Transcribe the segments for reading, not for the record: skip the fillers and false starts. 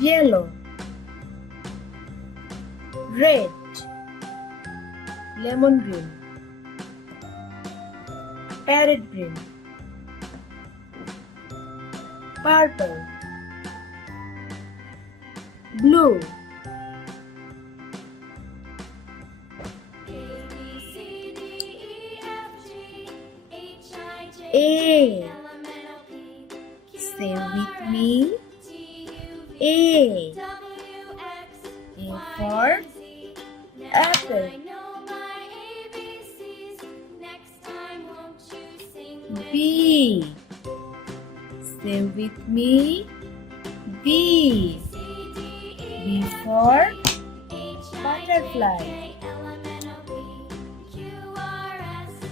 yellow, red, lemon green, parrot green, purple, blue, A. Say with me. A. A for apple. B. Say with me. B. B for butterfly.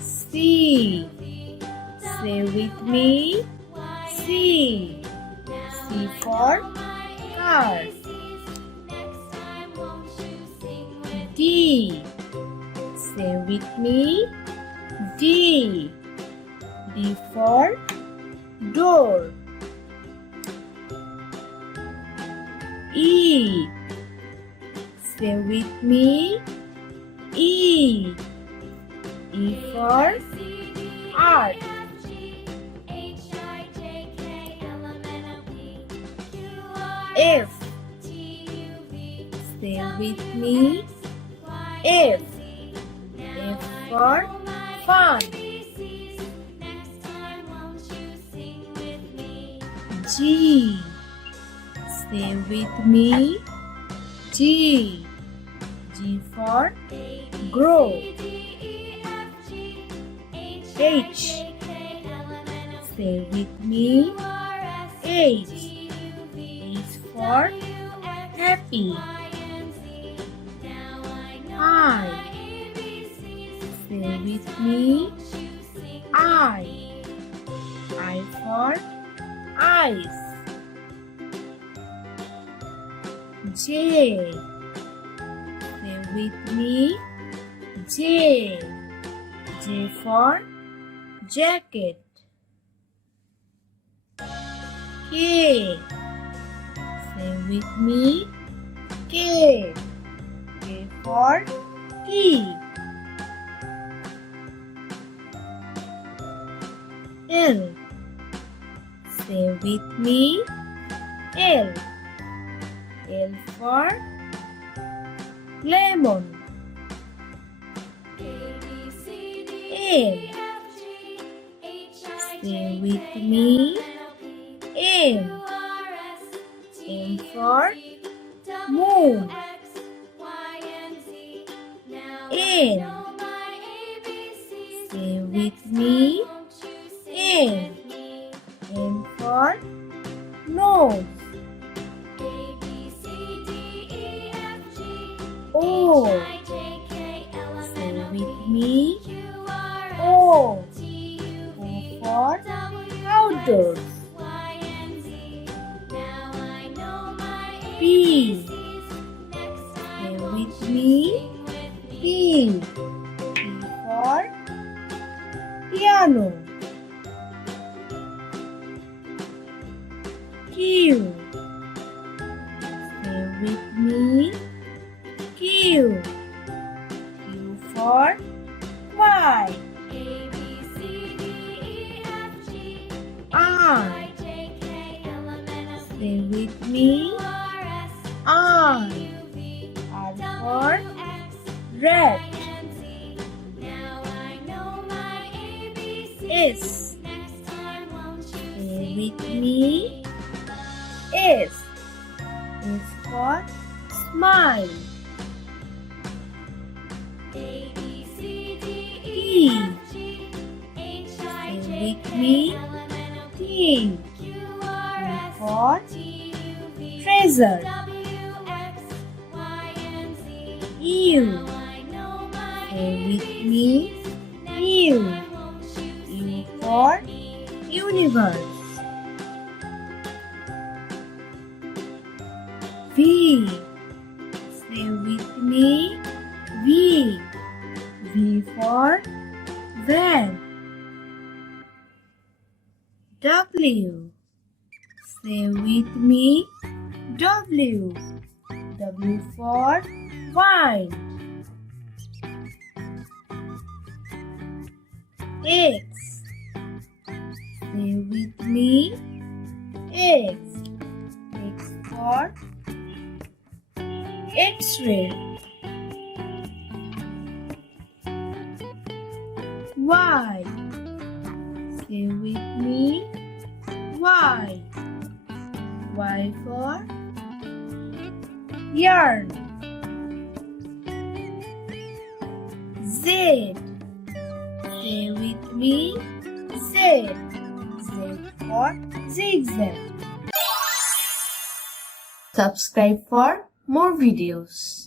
C. Say with me. C. C for car. D. Say with me. D. D for door. E. Say with me. E. E for art. F. Say with me. F. F for fun. G. Say with me. G. G for grow. H. Say with me. H. H for happy. I. Say with me. I. I for eyes. J. Say with me. J. J for jacket. K. Say with me. K. K for key. L. Say with me. L. L for lemon. M. Say with me. M. M for moon. N. Say with me. N. N for nose. O. Say with me. O. O for outdoors. P. Say with me. P. P for piano. Q. Say with me. Q. Q for Y. R. Say with me. R. R for red. S. Say with me. S. S for smile. T. Say with me. T. T for treasure. U. Say with me. U. U for universe. V. Say with me. V. V for van. W. Say with me. W. W for wine. X. Say with me. X. X for X-ray. Y. Say with me. Y. Y for yarn. Z. Say with me. Z. Z for zigzag. Subscribe for more videos.